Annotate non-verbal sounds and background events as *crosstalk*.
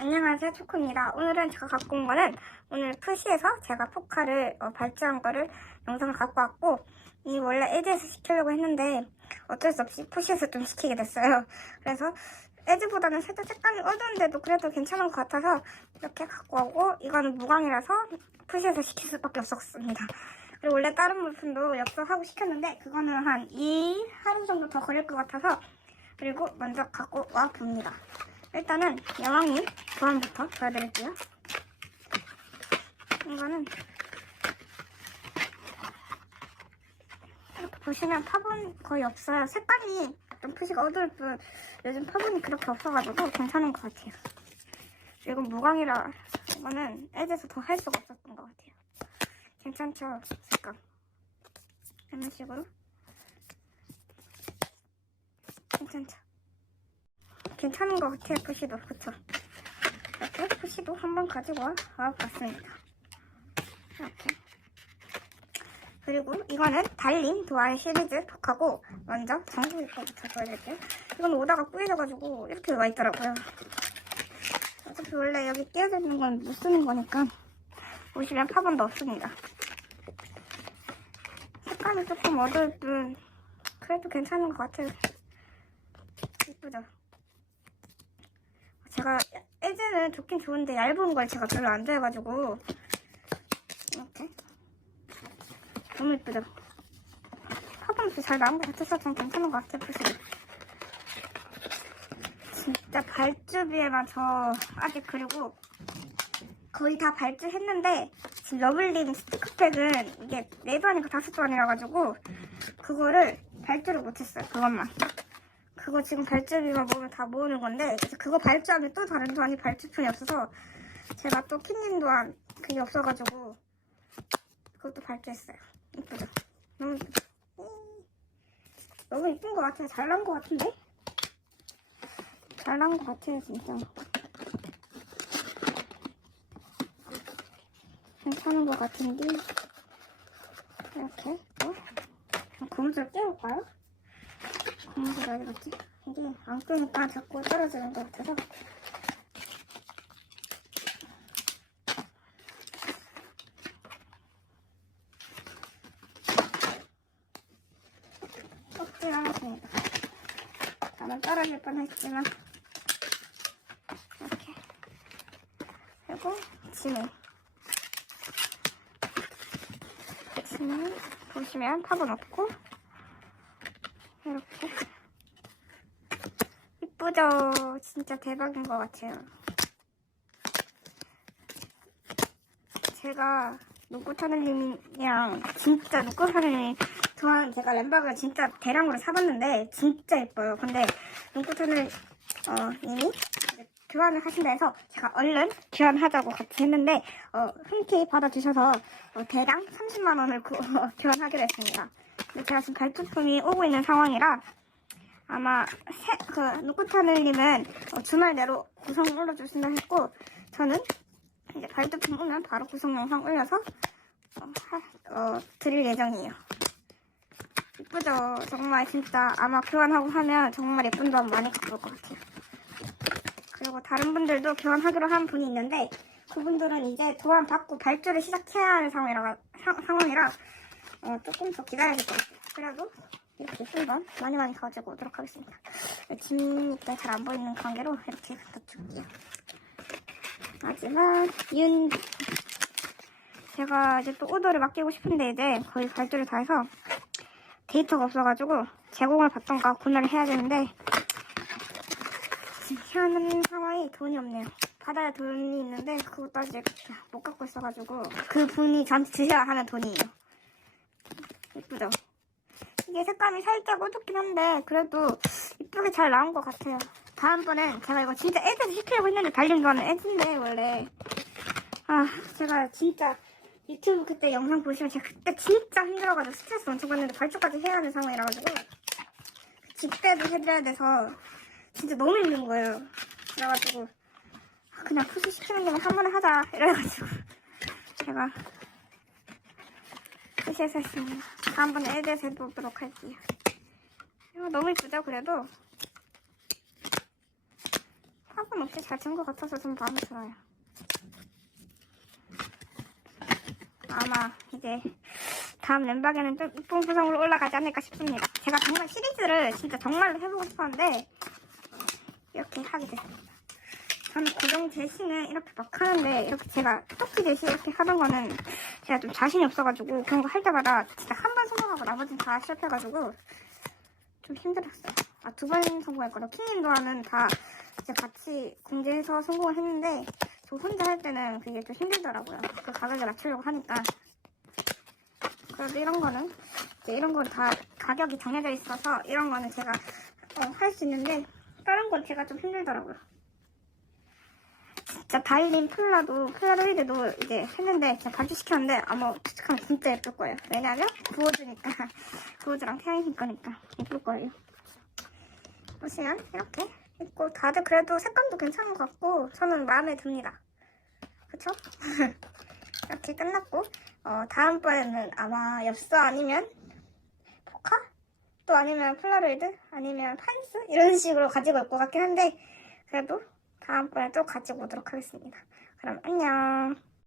안녕하세요 초코입니다. 오늘은 제가 갖고 온 거는 오늘 푸시에서 제가 포카를 어, 발주한 거를 영상을 갖고 왔고 이 원래 에즈에서 시키려고 했는데 어쩔 수 없이 푸시에서 좀 시키게 됐어요. *laughs* 그래서 에즈보다는 살짝 색감이 어두운데도 그래도 괜찮은 것 같아서 이렇게 갖고 오고 이거는 무광이라서 푸시에서 시킬 수밖에 없었습니다. 그리고 원래 다른 물품도 엽서하고 시켰는데 그거는 한 2 하루 정도 더 걸릴 것 같아서 그리고 먼저 갖고 와 봅니다 일단은 여왕님 도안부터 보여드릴게요. 이거는 이렇게 보시면 파본 거의 없어요. 색깔이 좀 표시가 어두울 뿐 요즘 파본이 그렇게 없어가지고 괜찮은 것 같아요. 그리고 무광이라 이거는 에즈에서 더 할 수가 없었던 것 같아요. 괜찮죠? 색감. 이런 식으로. 괜찮죠? 괜찮은 것 같아요, 푸시도. 그쵸? 이렇게 푸시도 한번 가지고 와, 와봤습니다. 이렇게. 그리고 이거는 달린 도안 시리즈 포카고 먼저 정수기 거부터 보여드릴게요. 이건 오다가 꾸겨져가지고 이렇게 와 있더라고요. 어차피 원래 여기 끼어져 있는 건 못 쓰는 거니까 보시면 파본도 없습니다. 색감이 조금 어두울 뿐 그래도 괜찮은 것 같아요. 이쁘죠? 제가 예전에는 좋긴 좋은데 얇은 걸 제가 별로 안 좋아해가지고. 이렇게. 너무 예쁘죠? 화분도 잘 나온 것 같아서 좀 괜찮은 것 같아요 보시면 진짜 발주비에만 저 아직 그리고 거의 다 발주했는데 지금 러블림 스티커팩은 이게 네도 아니고 다섯 도 아니라 가지고 그거를 발주를 못했어요 그것만 그거 지금 발주비만 모으면 다 모으는 건데 그거 발주하면 또 다른 도안이 발주품이 없어서 제가 또 킨님 도안 그게 없어가지고 그것도 발주했어요 이쁘죠? 너무 이쁘죠? 음. 너무 이쁜 것 같아요 잘 나온 것 같은데? 잘 나온 것 같아요 진짜 괜찮은 것 같은데 이렇게 또 고무줄 떼볼까요? 고무줄 어디 갔지? 이게 안 끄니까 자꾸 떨어지는 것 같아서 않았습니다. 다만 떨어질 뻔했지만 이렇게 그리고 지문 지문 보시면 팝은 없고 이렇게 이쁘죠? 진짜 대박인 것 같아요. 제가 눈꽃하늘님이랑 진짜 눈꽃하늘님 좋아하는 제가 램박을 진짜 대량으로 사봤는데 진짜 예뻐요. 근데 눈꽃하늘 어, 님이 이제 교환을 하신다 해서 제가 얼른 교환하자고 같이 했는데 어, 흔쾌히 받아주셔서 어, 대량 30만 원을 *laughs* 교환하기로 했습니다. 근데 제가 지금 발주품이 오고 있는 상황이라 아마 새, 그 누쿠타늘님은 어, 주말 내로 구성 올려주신다 했고 저는 이제 발주품 오면 바로 구성 영상 올려서 어, 하- 어, 드릴 예정이에요. 이쁘죠? 정말 진짜 아마 교환하고 하면 정말 예쁜 점 많이 올것 같아요. 그리고 다른 분들도 교환하기로 한 분이 있는데 그분들은 이제 도안 받고 발주를 시작해야 하는 상황이라, 사- 상황이라 어, 조금 더 기다려야 될 것 같아요. 그래도 건 많이 많이 가지고 오도록 하겠습니다. 짐밑에 잘안 보이는 관계로 이렇게 갖다 줄게요. 마지막 윤 제가 이제 또 오더를 맡기고 싶은데 이제 거의 발주를 다 해서 데이터가 없어가지고 제공을 받던가 구매를 해야 되는데 현 상황이 돈이 없네요. 받아야 돈이 있는데 그것도 아직 못 갖고 있어가지고 그 분이 저한테 주셔야 하는 돈이에요. 예쁘죠? 이게 색감이 살짝 어둡긴 한데 그래도 이쁘게 잘 나온 것 같아요. 다음번엔 제가 이거 진짜 애들 시키려고 했는데 달린 거는 애인데 원래 아 제가 진짜 유튜브 그때 영상 보시면 제가 그때 진짜 힘들어가지고 스트레스 엄청 받는데 발주까지 해야 하는 상황이라가지고 집대도 해드려야 돼서 진짜 너무 힘든 거예요. 그래가지고 아, 그냥 푸시 시키는 거면 한 번에 하자 이래가지고 제가 했습니다. 다음번에 애대에서 해보도록 할게요. 너무 이쁘죠 그래도 화분 없이 잘 된 것 같아서 좀 마음에 들어요. 아마 이제 다음 램박에는 좀 이쁜 구성으로 올라가지 않을까 싶습니다. 제가 정말 시리즈를 진짜 정말로 해보고 싶었는데 이렇게 하게 됐습니 다. 저는 고정 제시는 이렇게 막 하는데 이렇게 제가 토끼 제시 이렇게 하던 거는 제가 좀 자신이 없어가지고 그런 거 할 때마다 진짜 한 번 성공하고 나머지는 다 실패해가지고 좀 힘들었어요. 아, 두 번 성공했거든요. 킹인도하는 다 이제 같이 공개해서 성공을 했는데 저 혼자 할 때는 그게 좀 힘들더라고요. 그 가격을 맞추려고 하니까. 그래도 이런 거는 이제 이런 건 다 가격이 정해져 있어서 이런 거는 제가 어, 할 수 있는데 다른 건 제가 좀 힘들더라고요. 진짜 달린 플라도 플라로이드도 이제 했는데 제가 발주시켰는데 아마 투척하면 진짜 예쁠 거예요. 왜냐면 구워주니까 *laughs* 구워주랑 태양신 거니까 예쁠 거예요. 보시면 이렇게 있고 다들 그래도 색감도 괜찮은 것 같고 저는 마음에 듭니다. 그쵸? *laughs* 이렇게 끝났고 어, 다음번에는 아마 엽서 아니면 포카? 또 아니면 플라로이드? 아니면 판스? 이런 식으로 가지고 올 것 같긴 한데 그래도 다음번에 또 가지고 오도록 하겠습니다. 그럼 안녕.